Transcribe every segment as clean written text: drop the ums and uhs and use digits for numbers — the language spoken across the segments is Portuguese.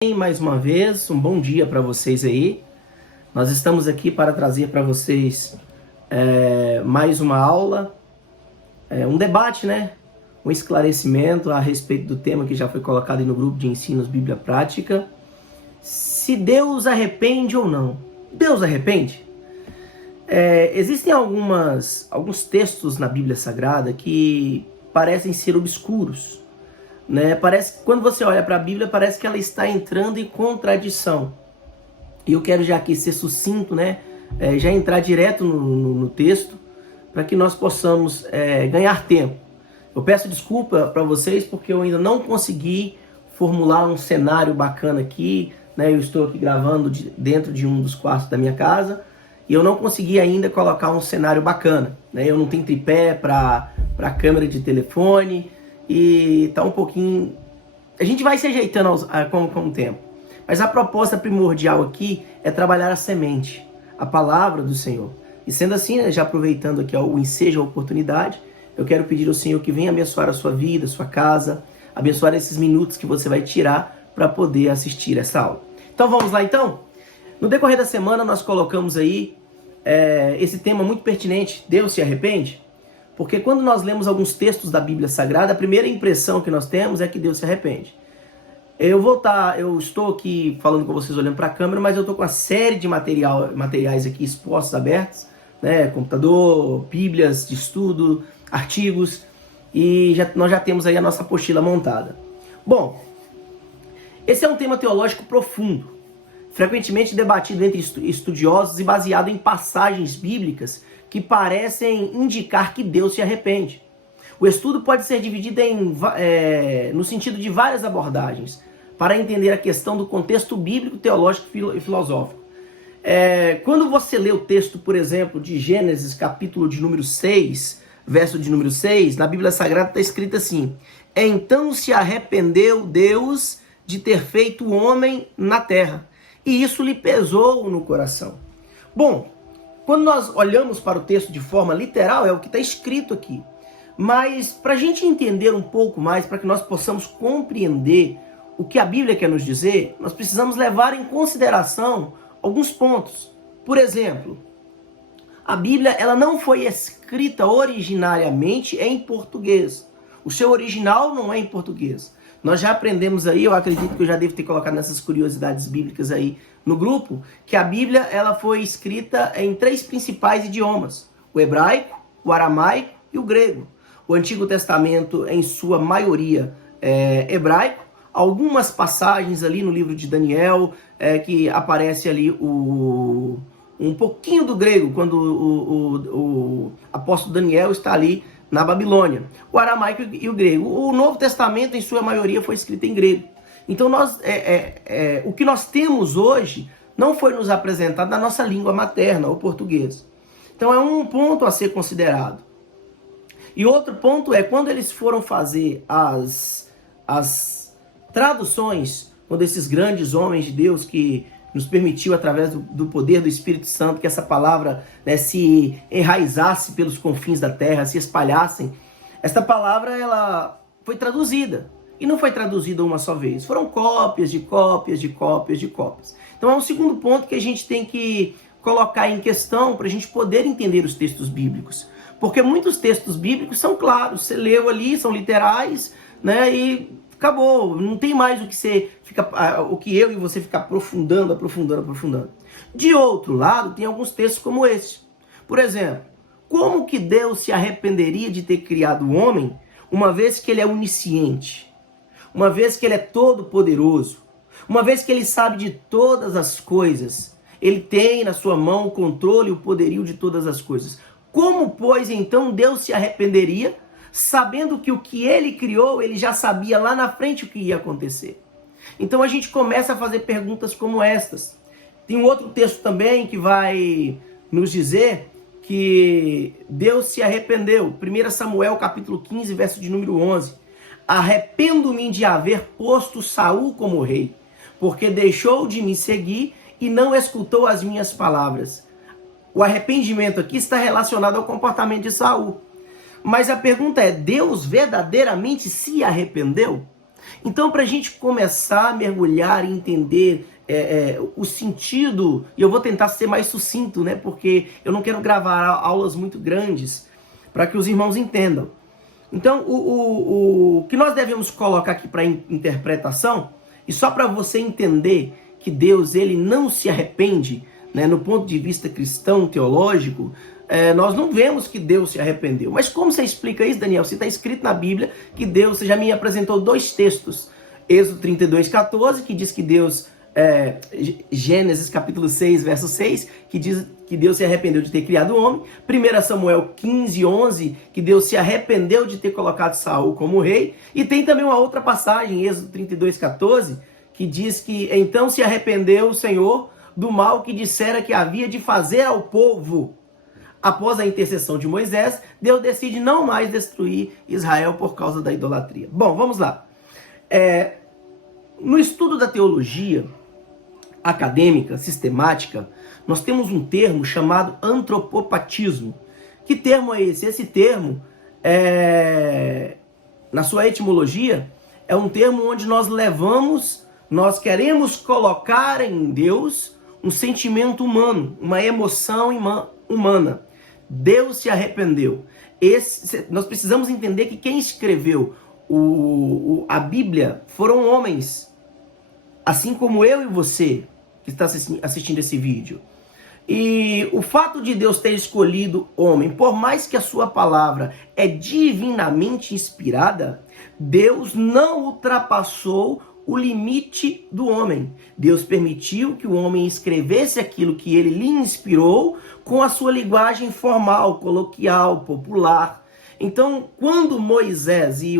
Mais uma vez, um bom dia para vocês aí. Nós estamos aqui para trazer para vocês mais uma aula, um debate, né? Um esclarecimento a respeito do tema que já foi colocado aí no grupo de ensinos Bíblia Prática. Se Deus arrepende ou não. Deus arrepende? Existem alguns textos na Bíblia Sagrada que parecem ser obscuros. Né? Parece que quando você olha para a Bíblia, parece que ela está entrando em contradição. E eu quero já aqui ser sucinto, né? Já entrar direto no texto, para que nós possamos ganhar tempo. Eu peço desculpa para vocês, porque eu ainda não consegui formular um cenário bacana aqui. Né? Eu estou aqui gravando dentro de um dos quartos da minha casa, e eu não consegui ainda colocar um cenário bacana. Né? Eu não tenho tripé para câmera de telefone, e tá um pouquinho... A gente vai se ajeitando com o tempo. Mas a proposta primordial aqui é trabalhar a semente, a palavra do Senhor. E sendo assim, né, já aproveitando aqui o ensejo, a oportunidade, eu quero pedir ao Senhor que venha abençoar a sua vida, a sua casa, abençoar esses minutos que você vai tirar para poder assistir essa aula. Então vamos lá então? No decorrer da semana nós colocamos aí esse tema muito pertinente, Deus se arrepende? Porque quando nós lemos alguns textos da Bíblia Sagrada, a primeira impressão que nós temos é que Deus se arrepende. Eu estou aqui falando com vocês olhando para a câmera, mas eu estou com uma série de materiais aqui expostos, abertos, né? Computador, bíblias de estudo, artigos, e nós já temos aí a nossa apostila montada. Bom, esse é um tema teológico profundo, frequentemente debatido entre estudiosos e baseado em passagens bíblicas que parecem indicar que Deus se arrepende. O estudo pode ser dividido no sentido de várias abordagens, para entender a questão do contexto bíblico, teológico e filosófico. Quando você lê o texto, por exemplo, de Gênesis, capítulo de número 6, verso de número 6, na Bíblia Sagrada está escrito assim: então se arrependeu Deus de ter feito o homem na terra, e isso lhe pesou no coração. Bom, quando nós olhamos para o texto de forma literal, é o que está escrito aqui. Mas para a gente entender um pouco mais, para que nós possamos compreender o que a Bíblia quer nos dizer, nós precisamos levar em consideração alguns pontos. Por exemplo, a Bíblia ela não foi escrita originariamente em português. O seu original não é em português. Nós já aprendemos aí, eu acredito que eu já devo ter colocado nessas curiosidades bíblicas aí no grupo, que a Bíblia ela foi escrita em 3 principais idiomas: o hebraico, o aramaico e o grego. O Antigo Testamento, em sua maioria, é hebraico. Algumas passagens ali no livro de Daniel, que aparece ali um pouquinho do grego, quando o apóstolo Daniel está ali na Babilônia. O aramaico e o grego. O Novo Testamento, em sua maioria, foi escrito em grego. Então, o que nós temos hoje não foi nos apresentado na nossa língua materna, o português. Então, é um ponto a ser considerado. E outro ponto é, quando eles foram fazer as traduções, quando esses grandes homens de Deus que nos permitiu, através do poder do Espírito Santo, que essa palavra, né, se enraizasse pelos confins da terra, se espalhassem, essa palavra ela foi traduzida. E não foi traduzida uma só vez. Foram cópias de cópias de cópias de cópias. Então é um segundo ponto que a gente tem que colocar em questão para a gente poder entender os textos bíblicos. Porque muitos textos bíblicos são claros. Você leu ali, são literais, né, e acabou. Não tem mais o que eu e você ficar aprofundando. De outro lado, tem alguns textos como esse. Por exemplo, como que Deus se arrependeria de ter criado o homem, uma vez que ele é onisciente? Uma vez que ele é todo poderoso, uma vez que ele sabe de todas as coisas, ele tem na sua mão o controle e o poderio de todas as coisas. Como, pois, então Deus se arrependeria, sabendo que o que ele criou, ele já sabia lá na frente o que ia acontecer? Então a gente começa a fazer perguntas como estas. Tem um outro texto também que vai nos dizer que Deus se arrependeu. 1 Samuel capítulo 15, verso de número 11. Arrependo-me de haver posto Saul como rei, porque deixou de me seguir e não escutou as minhas palavras. O arrependimento aqui está relacionado ao comportamento de Saul. Mas a pergunta é, Deus verdadeiramente se arrependeu? Então, para a gente começar a mergulhar e entender o sentido, e eu vou tentar ser mais sucinto, né? Porque eu não quero gravar aulas muito grandes para que os irmãos entendam. Então, o que nós devemos colocar aqui para interpretação, e só para você entender que Deus ele não se arrepende, né, no ponto de vista cristão, teológico, nós não vemos que Deus se arrependeu. Mas como você explica isso, Daniel? Se está escrito na Bíblia que Deus, você já me apresentou 2 textos. Êxodo 32:14, que diz que Deus, Gênesis capítulo 6, verso 6, que diz que Deus se arrependeu de ter criado o homem. 1 Samuel 15:11, que Deus se arrependeu de ter colocado Saul como rei. E tem também uma outra passagem, Êxodo 32:14, que diz que então se arrependeu o Senhor do mal que dissera que havia de fazer ao povo. Após a intercessão de Moisés, Deus decide não mais destruir Israel por causa da idolatria. Bom, vamos lá. No estudo da teologia acadêmica, sistemática, nós temos um termo chamado antropopatismo. Que termo é esse? Esse termo, na sua etimologia, é um termo onde nós queremos colocar em Deus um sentimento humano, uma emoção humana. Deus se arrependeu. Nós precisamos entender que quem escreveu a Bíblia foram homens, assim como eu e você, que está assistindo esse vídeo. E o fato de Deus ter escolhido homem, por mais que a sua palavra é divinamente inspirada, Deus não ultrapassou o limite do homem. Deus permitiu que o homem escrevesse aquilo que ele lhe inspirou com a sua linguagem formal, coloquial, popular. Então, quando Moisés e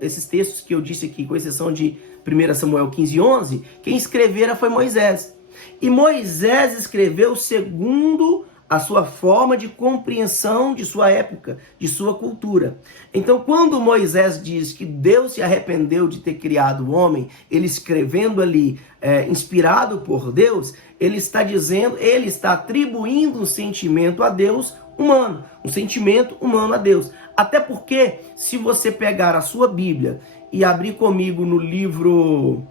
esses textos que eu disse aqui, com exceção de 1 Samuel 15:11, quem escrevera foi Moisés. E Moisés escreveu segundo a sua forma de compreensão de sua época, de sua cultura. Então, quando Moisés diz que Deus se arrependeu de ter criado o homem, ele escrevendo ali, inspirado por Deus, ele está atribuindo um sentimento a Deus humano, um sentimento humano a Deus. Até porque, se você pegar a sua Bíblia e abrir comigo no livro,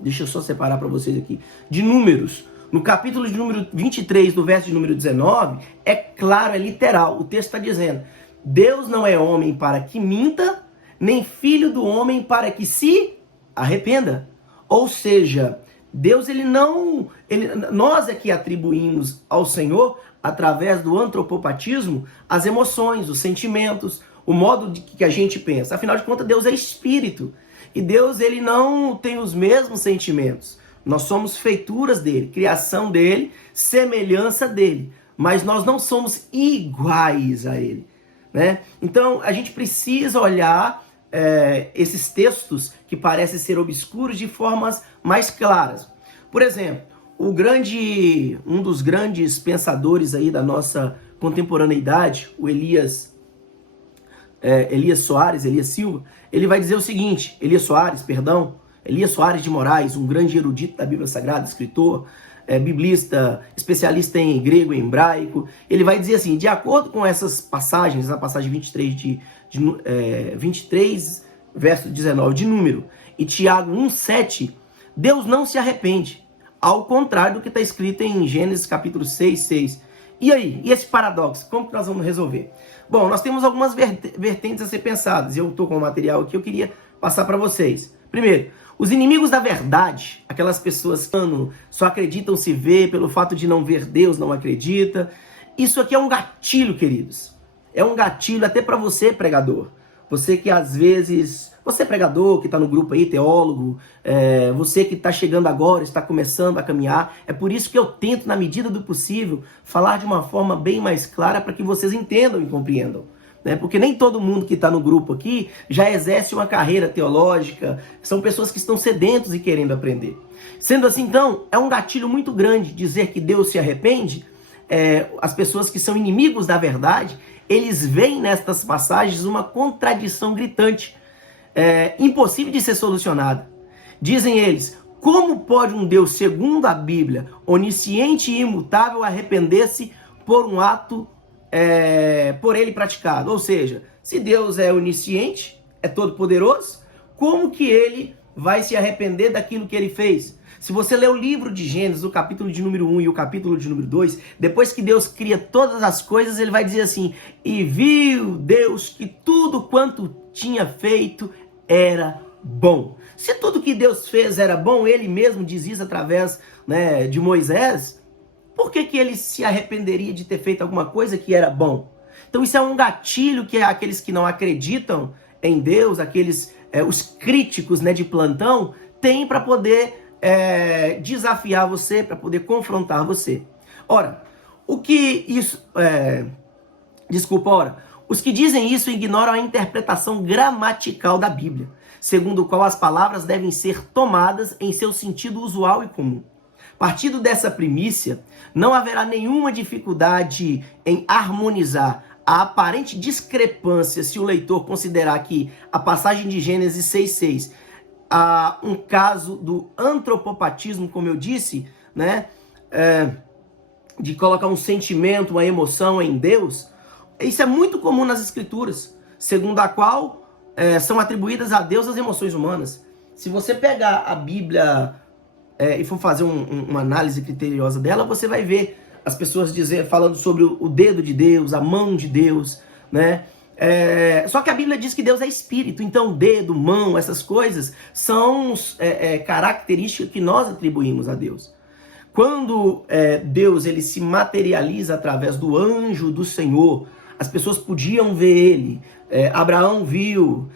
deixa eu só separar para vocês aqui, de Números, no capítulo de número 23, do verso de número 19, é claro, é literal. O texto está dizendo: Deus não é homem para que minta, nem filho do homem para que se arrependa. Ou seja, Deus, nós é que atribuímos ao Senhor, através do antropopatismo, as emoções, os sentimentos, o modo de que a gente pensa. Afinal de contas, Deus é espírito. E Deus, ele não tem os mesmos sentimentos. Nós somos feituras dele, criação dele, semelhança dele. Mas nós não somos iguais a ele, né? Então, a gente precisa olhar esses textos que parecem ser obscuros de formas mais claras. Por exemplo, um dos grandes pensadores aí da nossa contemporaneidade, o Elias Silva, ele vai dizer o seguinte, Elias Soares de Moraes, um grande erudito da Bíblia Sagrada, escritor, biblista, especialista em grego e hebraico, ele vai dizer assim: de acordo com essas passagens, a passagem 23, verso 19 de Número, e Tiago 1:7, Deus não se arrepende, ao contrário do que está escrito em Gênesis capítulo 6:6. E aí? E esse paradoxo? Como que nós vamos resolver? Bom, nós temos algumas vertentes a ser pensadas, e eu estou com o material aqui, eu queria passar para vocês. Primeiro, os inimigos da verdade, aquelas pessoas que só acreditam se ver, pelo fato de não ver Deus, não acredita. Isso aqui é um gatilho, queridos. É um gatilho até para você, pregador. Você que às vezes... Você pregador que está no grupo aí, teólogo, você que está chegando agora, está começando a caminhar. É por isso que eu tento, na medida do possível, falar de uma forma bem mais clara para que vocês entendam e compreendam. Porque nem todo mundo que está no grupo aqui já exerce uma carreira teológica, são pessoas que estão sedentos e querendo aprender. Sendo assim, então, é um gatilho muito grande dizer que Deus se arrepende. As pessoas que são inimigos da verdade, eles veem nestas passagens uma contradição gritante, impossível de ser solucionada. Dizem eles: como pode um Deus, segundo a Bíblia, onisciente e imutável, arrepender-se por um ato por ele praticado? Ou seja, se Deus é onisciente, é todo poderoso, como que ele vai se arrepender daquilo que ele fez? Se você ler o livro de Gênesis, o capítulo de número 1 e o capítulo de número 2, depois que Deus cria todas as coisas, ele vai dizer assim: e viu Deus que tudo quanto tinha feito era bom. Se tudo que Deus fez era bom, ele mesmo diz isso através, né, de Moisés, por que ele se arrependeria de ter feito alguma coisa que era bom? Então isso é um gatilho que aqueles que não acreditam em Deus, aqueles os críticos, né, de plantão, têm para poder desafiar você, para poder confrontar você. Ora, os que dizem isso ignoram a interpretação gramatical da Bíblia, segundo o qual as palavras devem ser tomadas em seu sentido usual e comum. Partindo dessa primícia, não haverá nenhuma dificuldade em harmonizar a aparente discrepância se o leitor considerar que a passagem de Gênesis 6:6 um caso do antropopatismo, como eu disse, né, de colocar um sentimento, uma emoção em Deus. Isso é muito comum nas Escrituras, segundo a qual são atribuídas a Deus as emoções humanas. Se você pegar a Bíblia e for fazer uma análise criteriosa dela, você vai ver as pessoas falando sobre o dedo de Deus, a mão de Deus, né? Só que a Bíblia diz que Deus é espírito, então dedo, mão, essas coisas são características que nós atribuímos a Deus. Quando Deus ele se materializa através do anjo do Senhor, as pessoas podiam ver ele. Abraão viu,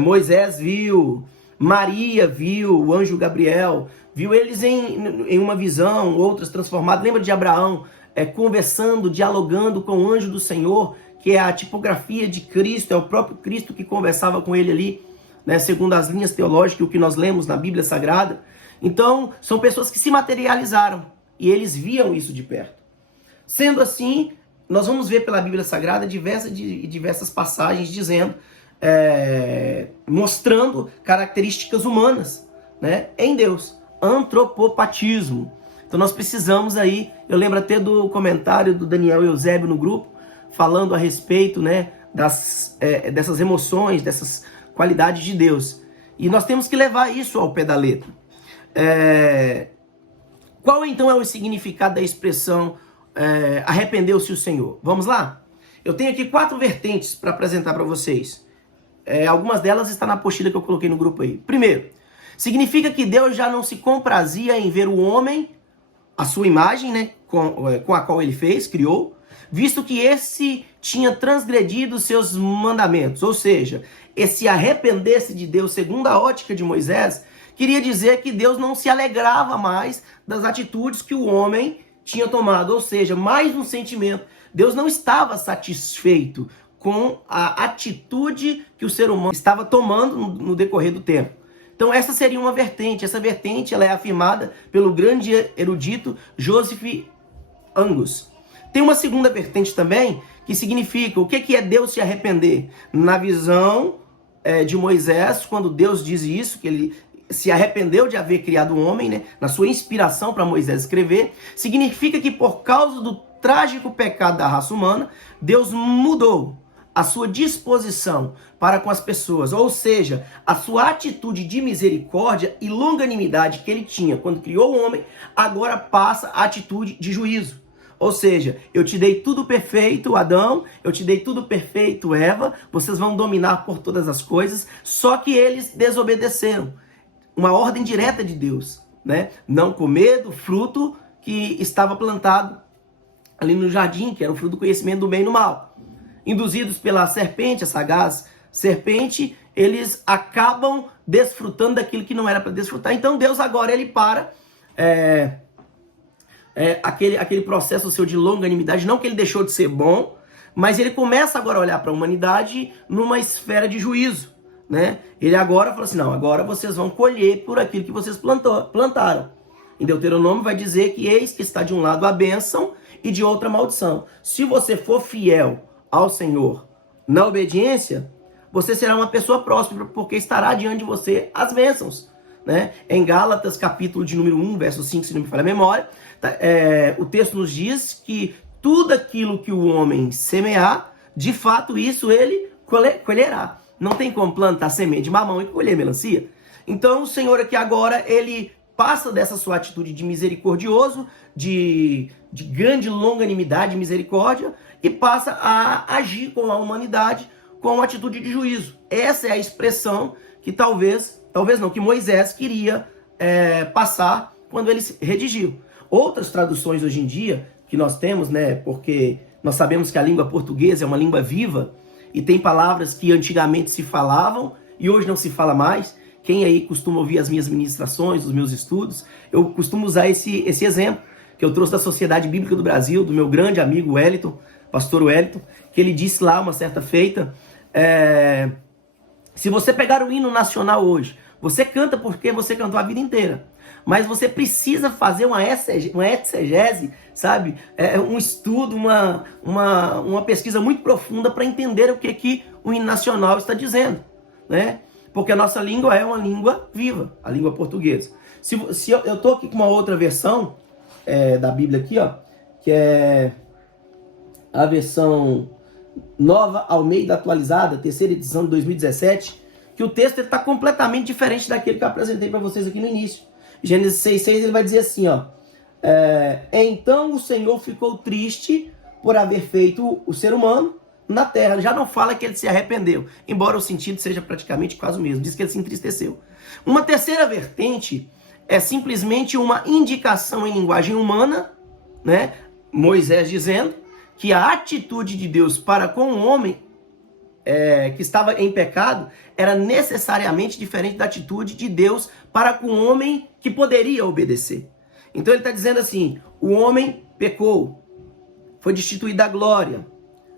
Moisés viu, Maria viu, o anjo Gabriel, viu eles em uma visão, outras transformadas. Lembra de Abraão conversando, dialogando com o anjo do Senhor, que é a tipografia de Cristo, é o próprio Cristo que conversava com ele ali, né, segundo as linhas teológicas, o que nós lemos na Bíblia Sagrada. Então, são pessoas que se materializaram e eles viam isso de perto. Sendo assim, nós vamos ver pela Bíblia Sagrada diversas passagens dizendo, mostrando características humanas, né, em Deus. Antropopatismo. Então nós precisamos aí, eu lembro até do comentário do Daniel Eusébio no grupo, falando a respeito, né, dessas emoções, dessas qualidades de Deus. E nós temos que levar isso ao pé da letra. Qual então é o significado da expressão arrependeu-se o Senhor? Vamos lá? Eu tenho aqui 4 vertentes para apresentar para vocês. Algumas delas estão na apostila que eu coloquei no grupo aí. Primeiro, significa que Deus já não se comprazia em ver o homem, a sua imagem, né, com a qual ele fez, criou, visto que esse tinha transgredido os seus mandamentos. Ou seja, esse arrepender-se de Deus, segundo a ótica de Moisés, queria dizer que Deus não se alegrava mais das atitudes que o homem tinha tomado. Ou seja, mais um sentimento. Deus não estava satisfeito com a atitude que o ser humano estava tomando no decorrer do tempo. Então essa seria uma vertente. Essa vertente ela é afirmada pelo grande erudito Joseph Angus. Tem uma segunda vertente também, que significa o que é Deus se arrepender. Na visão de Moisés, quando Deus diz isso, que ele se arrependeu de haver criado o homem, né, na sua inspiração para Moisés escrever, significa que por causa do trágico pecado da raça humana, Deus mudou a sua disposição para com as pessoas, ou seja, a sua atitude de misericórdia e longanimidade que ele tinha quando criou o homem, agora passa a atitude de juízo. Ou seja, eu te dei tudo perfeito, Adão, eu te dei tudo perfeito, Eva, vocês vão dominar por todas as coisas, só que eles desobedeceram. Uma ordem direta de Deus, né? Não comer do fruto que estava plantado ali no jardim, que era o fruto do conhecimento do bem e do mal. Induzidos pela serpente, a sagaz serpente, eles acabam desfrutando daquilo que não era para desfrutar. Então Deus agora ele para aquele processo seu de longanimidade, não que ele deixou de ser bom, mas ele começa agora a olhar para a humanidade numa esfera de juízo, né? Ele agora fala assim, não, agora vocês vão colher por aquilo que vocês plantaram. Em Deuteronômio vai dizer que eis que está de um lado a bênção e de outra a maldição. Se você for fiel ao Senhor na obediência, você será uma pessoa próspera, porque estará diante de você as bênçãos, né? Em Gálatas, capítulo de número 1, verso 5, se não me falha a memória, o texto nos diz que tudo aquilo que o homem semear, de fato isso ele colherá. não tem como plantar semente de mamão e colher melancia. Então o Senhor aqui agora, ele passa dessa sua atitude de misericordioso, de grande longanimidade e misericórdia, e passa a agir com a humanidade com uma atitude de juízo. Essa é a expressão que talvez não, que Moisés queria passar quando ele redigiu. Outras traduções hoje em dia que nós temos, né, porque nós sabemos que a língua portuguesa é uma língua viva e tem palavras que antigamente se falavam e hoje não se fala mais. Quem aí costuma ouvir as minhas ministrações, os meus estudos, eu costumo usar esse exemplo que eu trouxe da Sociedade Bíblica do Brasil, do meu grande amigo Wellington, pastor Wellington, que ele disse lá uma certa feita, se você pegar o hino nacional hoje, você canta porque você cantou a vida inteira, mas você precisa fazer uma exegese, sabe? Um estudo, uma pesquisa muito profunda para entender o que o hino nacional está dizendo, né? Porque a nossa língua é uma língua viva, a língua portuguesa. Se eu estou aqui com uma outra versão da Bíblia aqui, ó, que é a versão Nova Almeida Atualizada, terceira edição de 2017, que o texto está completamente diferente daquele que eu apresentei para vocês aqui no início. Gênesis 6,6 ele vai dizer assim, ó, então o Senhor ficou triste por haver feito o ser humano na terra. Já não fala que ele se arrependeu, embora o sentido seja praticamente quase o mesmo. Diz que ele se entristeceu. Uma terceira vertente é simplesmente uma indicação em linguagem humana, né? Moisés dizendo que a atitude de Deus para com o homem que estava em pecado era necessariamente diferente da atitude de Deus para com o homem que poderia obedecer. Então ele está dizendo assim, o homem pecou, foi destituído da glória,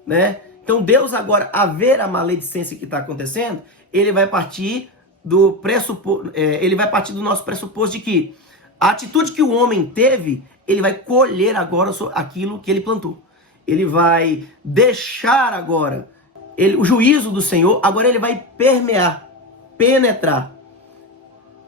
né? Então Deus agora, a ver a maledicência que está acontecendo, ele vai partir do nosso pressuposto de que a atitude que o homem teve, ele vai colher agora aquilo que ele plantou. Ele vai deixar agora o juízo do Senhor, agora ele vai penetrar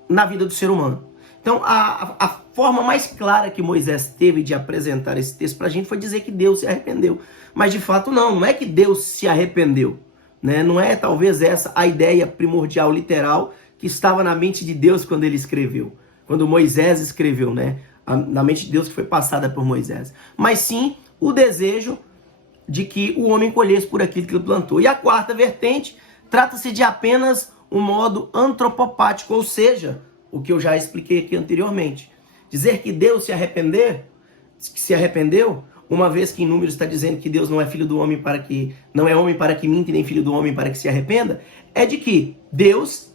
na vida do ser humano. Então a forma mais clara que Moisés teve de apresentar esse texto para a gente foi dizer que Deus se arrependeu. Mas de fato não é que Deus se arrependeu, né? Não é talvez essa a ideia primordial, literal, que estava na mente de Deus quando ele escreveu. Quando Moisés escreveu, né? Na mente de Deus que foi passada por Moisés. Mas sim o desejo de que o homem colhesse por aquilo que ele plantou. E a quarta vertente trata-se de apenas um modo antropopático, ou seja, o que eu já expliquei aqui anteriormente. Dizer que Deus se arrependeu, uma vez que em Números está dizendo que Deus não é filho do homem não é homem para que minta, nem filho do homem para que se arrependa, é de que Deus,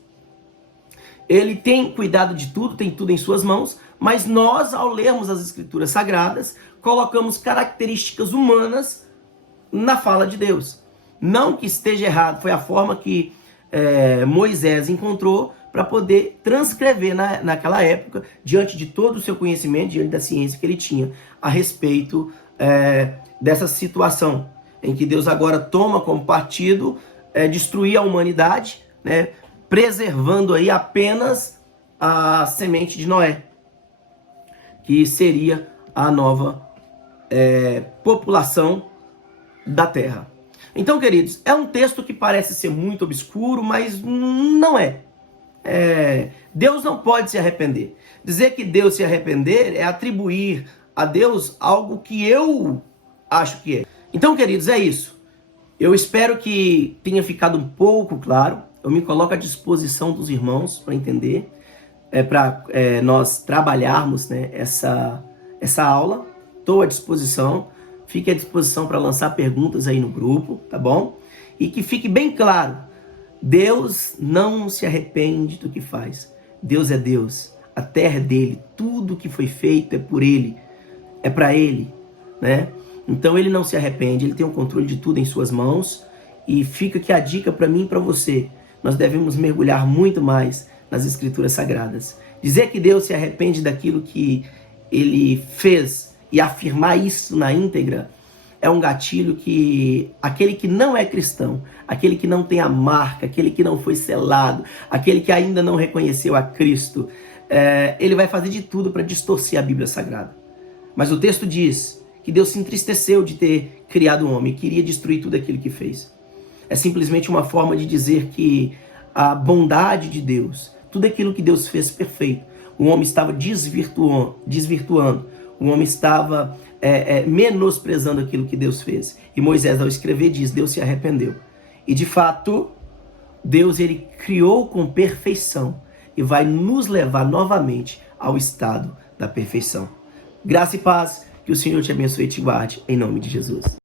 ele tem cuidado de tudo, tem tudo em suas mãos, mas nós, ao lermos as Escrituras Sagradas, colocamos características humanas na fala de Deus. Não que esteja errado, foi a forma que Moisés encontrou para poder transcrever naquela época, diante de todo o seu conhecimento, diante da ciência que ele tinha a respeito dessa situação, em que Deus agora toma como partido destruir a humanidade, né, preservando aí apenas a semente de Noé, que seria a nova população da terra. Então, queridos, é um texto que parece ser muito obscuro, mas não é. Deus não pode se arrepender. Dizer que Deus se arrepender é atribuir a Deus algo que eu acho que é. Então, queridos, é isso. Eu espero que tenha ficado um pouco claro. Eu me coloco à disposição dos irmãos para entender, para nós trabalharmos, né, essa aula. Estou à disposição. Fique à disposição para lançar perguntas aí no grupo, tá bom? E que fique bem claro, Deus não se arrepende do que faz. Deus é Deus, a terra é dele, tudo que foi feito é por ele, é para ele, né? Então ele não se arrepende, ele tem o controle de tudo em suas mãos. E fica aqui a dica para mim e para você. Nós devemos mergulhar muito mais nas Escrituras Sagradas. Dizer que Deus se arrepende daquilo que ele fez e afirmar isso na íntegra é um gatilho que aquele que não é cristão, aquele que não tem a marca, aquele que não foi selado, aquele que ainda não reconheceu a Cristo, ele vai fazer de tudo para distorcer a Bíblia Sagrada. Mas o texto diz que Deus se entristeceu de ter criado o homem, queria destruir tudo aquilo que fez. É simplesmente uma forma de dizer que a bondade de Deus, tudo aquilo que Deus fez perfeito, o homem estava desvirtuando, o homem estava menosprezando aquilo que Deus fez. E Moisés, ao escrever, diz: Deus se arrependeu. E de fato, Deus ele criou com perfeição e vai nos levar novamente ao estado da perfeição. Graça e paz, que o Senhor te abençoe e te guarde, em nome de Jesus.